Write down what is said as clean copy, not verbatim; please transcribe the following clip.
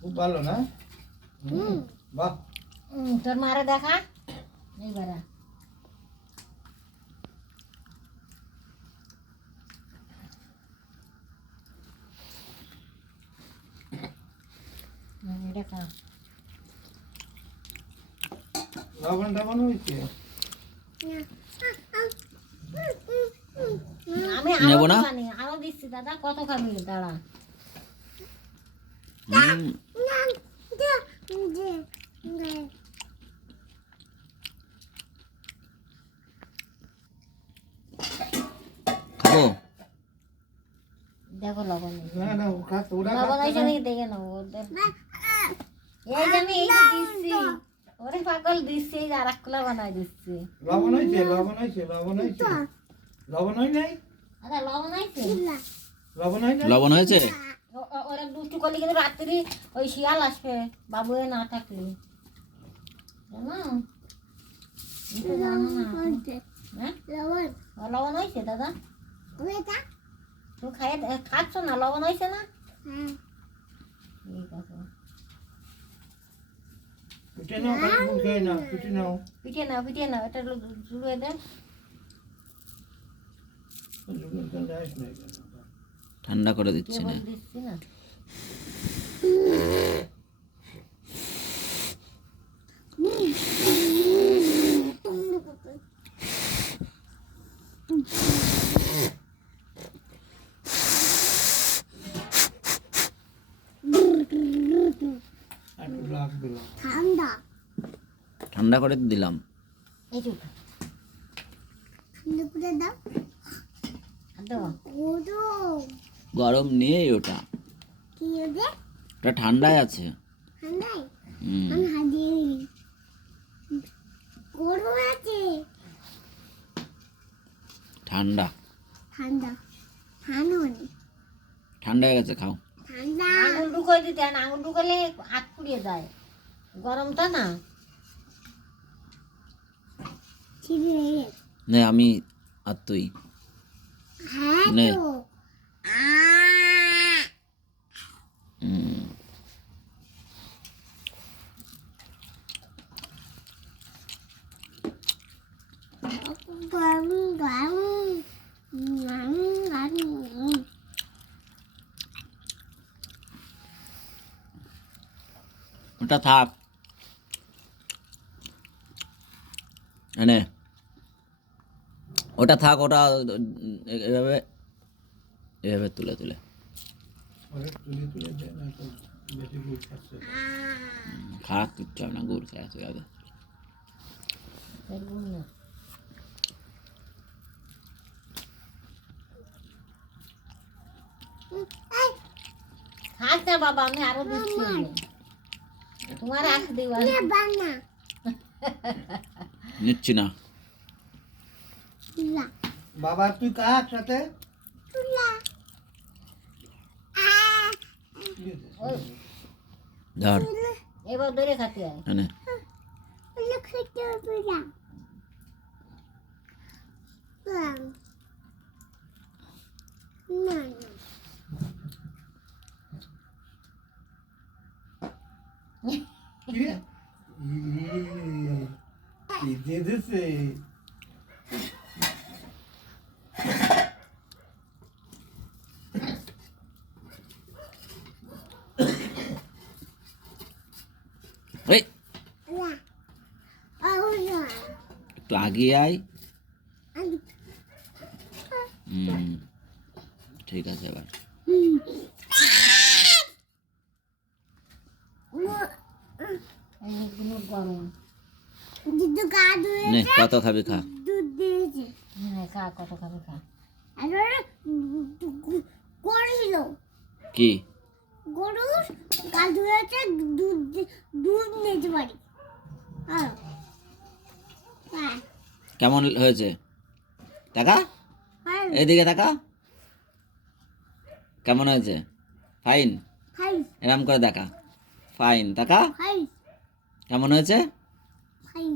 খুব ভালো না? বাহ, তোর মারে দেখা এইবারে দেখা লবণ টবণ হয়েছে? আমি নেবো না? আরো দিচ্ছি দাদা, কত খাবি? দাঁড়া। খাবো? দেখো লবণ নেই। না না, ওরা লবণ খাচ্ছে হয়েছে না। নাকি দেখে নাও ওদের। এই যে আমি এই যে দিচ্ছি, ওরে পাগল দিচ্ছি, এই যে আর এক কুলা বানাই দিচ্ছি। লবণ হয়েছে, লবণ হয়েছে, লবণ হয়েছে। লবণ হয় নাই? আরে লবণ হয়েছে? লবণ হয় নাই? লবণ হয়েছে? ওরা দুষ্টু করলে কিন্তু রাত্রি ওই শিয়াল আসবে বাবু এ না থাকলে, জানো? তুমি তো জানো না। হ্যাঁ? লবণ হয়েছে দাদা? তুমি খাচ্ছ না? লবণ হয়েছে না? ঠিক আছে। পিঠে নাও, খালি গুড় খেয়ে নাও, পিঠে নাও। পিঠে নাও, এটা জুড়ে দেন। ঠান্ডা করে দিচ্ছি না। কেবল দিচ্ছি না। একটু লাগ দিলাম। ঠান্ডা করে দিলাম। এই যে উঠো। দাও। গরম নেই ওটা, ওটা ঠান্ডায় আছে। হুম। ঠান্ডা ঠান্ডা হয়ে গেছে, খাও। আঙুল ঢুকাই দিতে, আঙুল ঢুকালে হাত পুড়িয়ে যায়, গরমটা না। নে আমি আর তুই নে। হুম। ওটা থাক, এনে ওটা থাক, ওটা এভাবে এভাবে তুলে তুলে ওরে তুলে তুলে দে না তো, বেশি গুড় খাচ্ছে। খারাপ কিচ্ছু হবে না, গুড় খেয়ে আসতে হবে। খাস না বাবা, আমি আরো দিচ্ছি। তোমার আখ দিবা নিচ্ছি না। বাবা তুই কার সাথে? ধর এবার ধরে খাতে হয়। এনে কি রে? কি দিয়ে দিছে? এই একটু আগিয়ে আয়। হুম, ঠিক আছে এবার। গরম নে কত খাবি খা। হ্যাঁ, খা, কত খাবে খা। কি গরু কাল ধুয়েছে, দুধ নিতে পারি। হ্যাঁ, কেমন হয়েছে? টাকা হ্যাঁ, এদিকে টাকা কেমন হয়েছে? ফাইন। হাই এরম করে দেখা। ফাইন টাকা হাই কেমন হয়েছে? হাই